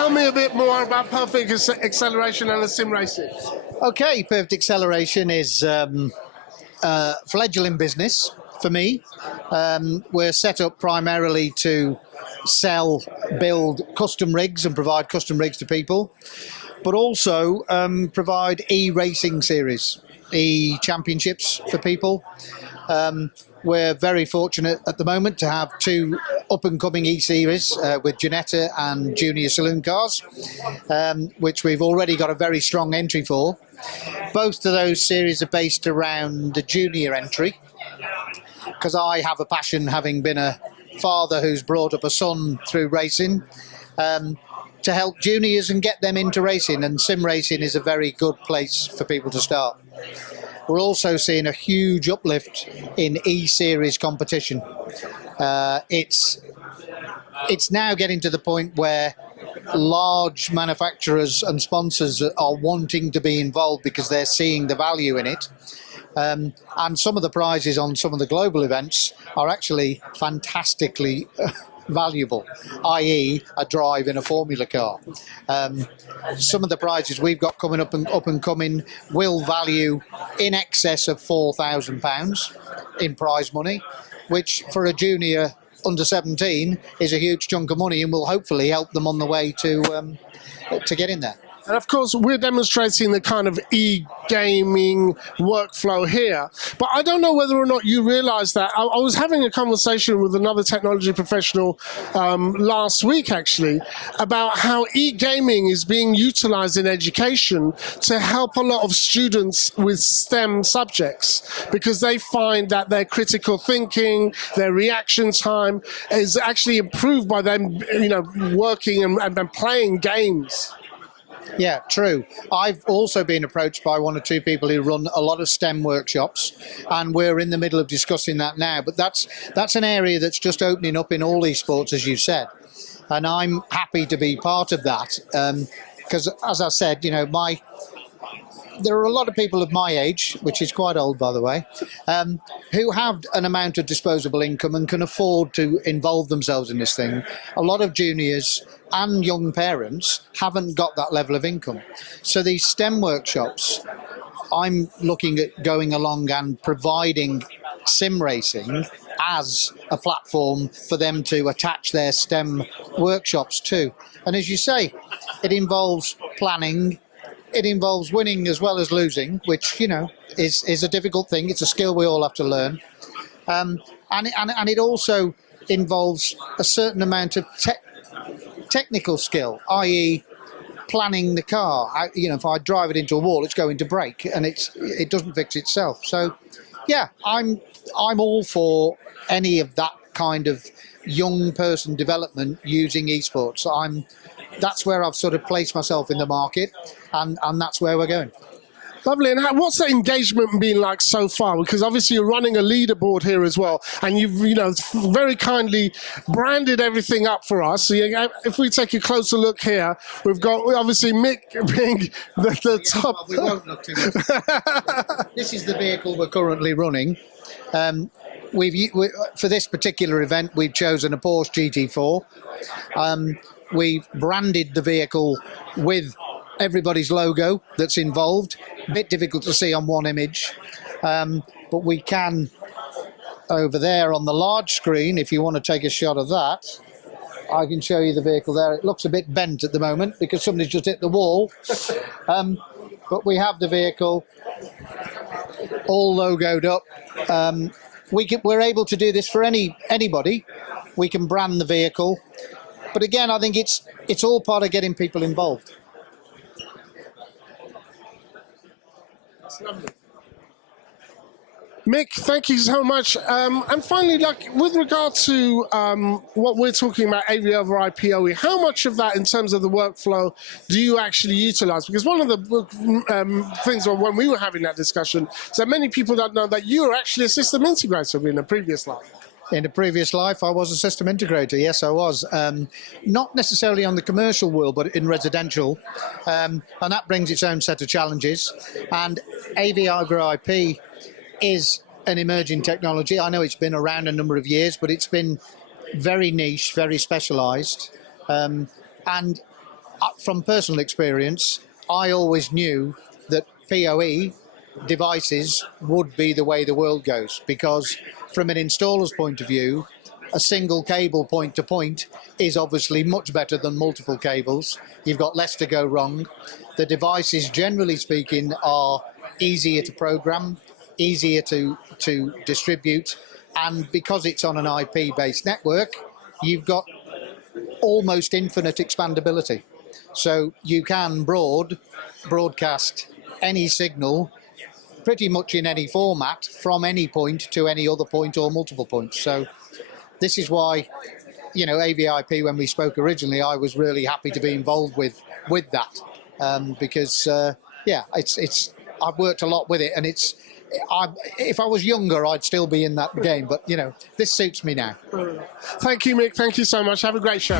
tell me a bit more about Perfect Acceleration and the sim racing. Okay, Perfect Acceleration is fledgling business for me. We're set up primarily to sell, build custom rigs and provide custom rigs to people, but also provide e-racing series, e-championships for people. We're very fortunate at the moment to have 2 up-and-coming E-Series with Ginetta and Junior Saloon Cars, which we've already got a very strong entry for. Both of those series are based around the junior entry, because I have a passion, having been a father who's brought up a son through racing, to help juniors and get them into racing, and sim racing is a very good place for people to start. We're also seeing a huge uplift in E-Series competition. It's now getting to the point where large manufacturers and sponsors are wanting to be involved because they're seeing the value in it. And some of the prizes on some of the global events are actually fantastically valuable, i.e. a drive in a Formula car. Some of the prizes we've got coming up and coming will value in excess of £4,000 in prize money, which for a junior under 17 is a huge chunk of money, and will hopefully help them on the way to get in there. And of course, we're demonstrating the kind of e-gaming workflow here. But I don't know whether or not you realize that. I was having a conversation with another technology professional last week, actually, about how e-gaming is being utilized in education to help a lot of students with STEM subjects, because they find that their critical thinking, their reaction time is actually improved by them, working and playing games. Yeah, true. I've also been approached by 1 or 2 people who run a lot of STEM workshops, and we're in the middle of discussing that now. But that's an area that's just opening up in all esports, as you said, and I'm happy to be part of that, because, as I said, there are a lot of people of my age, which is quite old, by the way, who have an amount of disposable income and can afford to involve themselves in this thing. A lot of juniors and young parents haven't got that level of income. So these STEM workshops, I'm looking at going along and providing sim racing as a platform for them to attach their STEM workshops to. And as you say, it involves planning. It involves winning as well as losing, which, is a difficult thing. It's a skill we all have to learn. And it also involves a certain amount of technical skill, i.e. planning the car. If I drive it into a wall, it's going to break, and it doesn't fix itself. So, yeah, I'm all for any of that kind of young person development using esports. That's where I've sort of placed myself in the market, and that's where we're going. Lovely. And what's the engagement been like so far? Because obviously you're running a leaderboard here as well, and you've very kindly branded everything up for us. So if we take a closer look here, we've got obviously Mick being the top. We won't look too much. This is the vehicle we're currently running. For this particular event, we've chosen a Porsche GT4. We've branded the vehicle with everybody's logo that's involved. A bit difficult to see on one image, but we can, over there on the large screen, if you want to take a shot of that, I can show you the vehicle there. It looks a bit bent at the moment because somebody's just hit the wall, but we have the vehicle all logoed up. We're able to do this for anybody. We can brand the vehicle, but again, I think it's all part of getting people involved. Mick, thank you so much. And finally, with regard to what we're talking about, AVoverIP, how much of that, in terms of the workflow, do you actually utilize? Because one of the things when we were having that discussion is that many people don't know that you are actually a system integrator in a previous life. In a previous life, I was a system integrator. Yes, I was. Not necessarily on the commercial world, but in residential. And that brings its own set of challenges. And AVoverIP is an emerging technology. I know it's been around a number of years, but it's been very niche, very specialised. And from personal experience, I always knew that PoE devices would be the way the world goes, because from an installer's point of view, a single cable point to point is obviously much better than multiple cables. You've got less to go wrong. The devices, generally speaking, are easier to program, easier to distribute, and because it's on an IP-based network, you've got almost infinite expandability. So you can broadcast any signal pretty much in any format from any point to any other point or multiple points. So this is why, you know, AVoIP, when we spoke originally, I was really happy to be involved with that, because yeah, I've worked a lot with it, and if I was younger, I'd still be in that game, but you know, this suits me now. Thank you, Mick. Thank you so much. Have a great show.